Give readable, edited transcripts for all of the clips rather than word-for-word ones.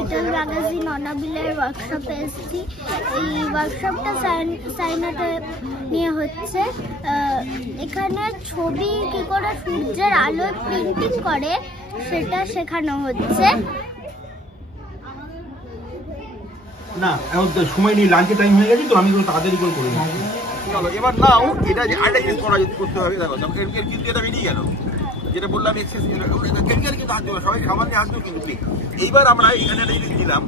Little magazine অনাবিলের ওয়ার্কশপে এসেছি। এই ওয়ার্কশপটা সাইনাতে নিয়ে হচ্ছে। এখানে ছবি কী করে সূর্যের আলোয় প্রিন্টিং করে সেটা শেখানো হচ্ছে। না এখন সময় নেই, লাঞ্চের টাইম হয়ে গেছে তো আমি তাড়াতাড়ি করে করে দিচ্ছি। চলো এবার নাও, এটা আরেকটা জিনিস করা করতে হবে। দেখো এর কিন্তু এটা বেরিয়ে গেল, যেটা বললাম কেমিক্যাল কিন্তু হাত দেবো, সবাই খাবার নিয়ে হাত দেবো কিন্তু ঠিক। এইবার আমরা এখানে একটা জিনিস দিলাম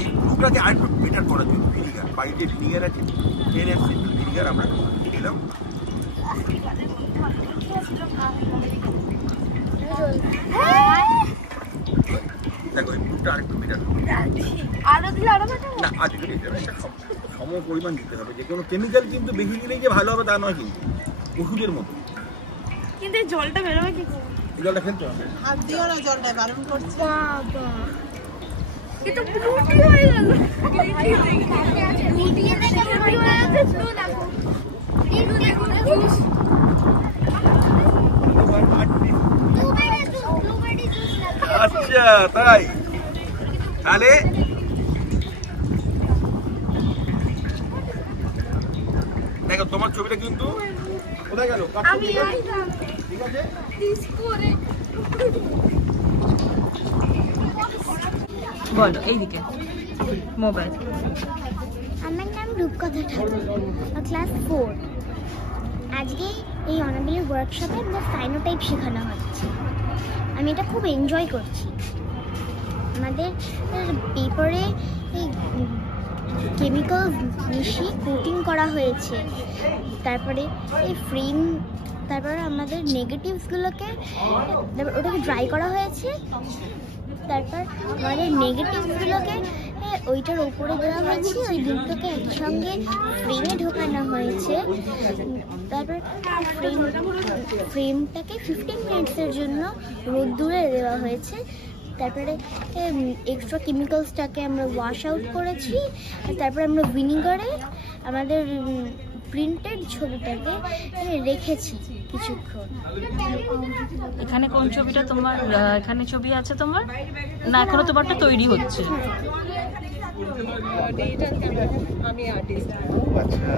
এই ব্লুটাকে আরেকটু বেটার করার জন্য ভিনিগার, বাড়িতে ভিনিগার আছে 10 ml ভিনিগার আমরা দিলাম। দেখো এই ব্লুটা আরেকটু বেটার আরো দিলে আরো না, আজকে সম পরিমাণ দিতে হবে। যে কোনো কেমিক্যাল কিন্তু বেশি দিলেই যে ভালো হবে তা নয়, কিন্তু ওষুধের মতো। কিন্তু জলটা বেরোবে কি করে? জলটা ফেলতে হবে, হাত দিও না, জলটা বারণ করছে। বাবা এটা ব্লুটি হয়ে গেল। ব্লুটি থেকে ব্লুটি হয়ে যাচ্ছে। স্লো দেখো আচ্ছা তাই। তাহলে দেখো তোমার ছবিটা কিন্তু কোথায় গেল? ঠিক আছে বলো এইদিকে মোবাইল। আমার নাম রূপকথা ঠাকুর, ক্লাস 4। আজকে এই অনাবিলের ওয়ার্কশপে আমাদের সাইনোটাইপ শেখানো হচ্ছে। আমি এটা খুব এনজয় করছি। আমাদের পেপারে এই কেমিক্যাল মিশিয়ে কোটিং করা হয়েছে। তারপরে এই ফ্রেম, তারপরে আমাদের নেগেটিভসগুলোকে ওটাকে ড্রাই করা হয়েছে। তারপর আমাদের নেগেটিভসগুলোকে ওইটার উপরে দেওয়া হয়েছে, ওই দুটোকে একসঙ্গে ফ্রেমে ঢোকানো হয়েছে। তারপর ফ্রেমটাকে 15 মিনিটসের জন্য রোদ্দুরে দেওয়া হয়েছে। তারপরে এক্সট্রা কেমিক্যালসটাকে আমরা ওয়াশ আউট করেছি। তারপরে আমরা ভিনিগারে আমাদের প্রিন্টেড ছবিটাকে রেখেছি কিছুক্ষণ। এখানে কোন ছবিটা তোমার? এখানে ছবি আছে তোমার না, এখনো তোমারটা তৈরি হচ্ছে? আমি আর্টিস্ট। আচ্ছা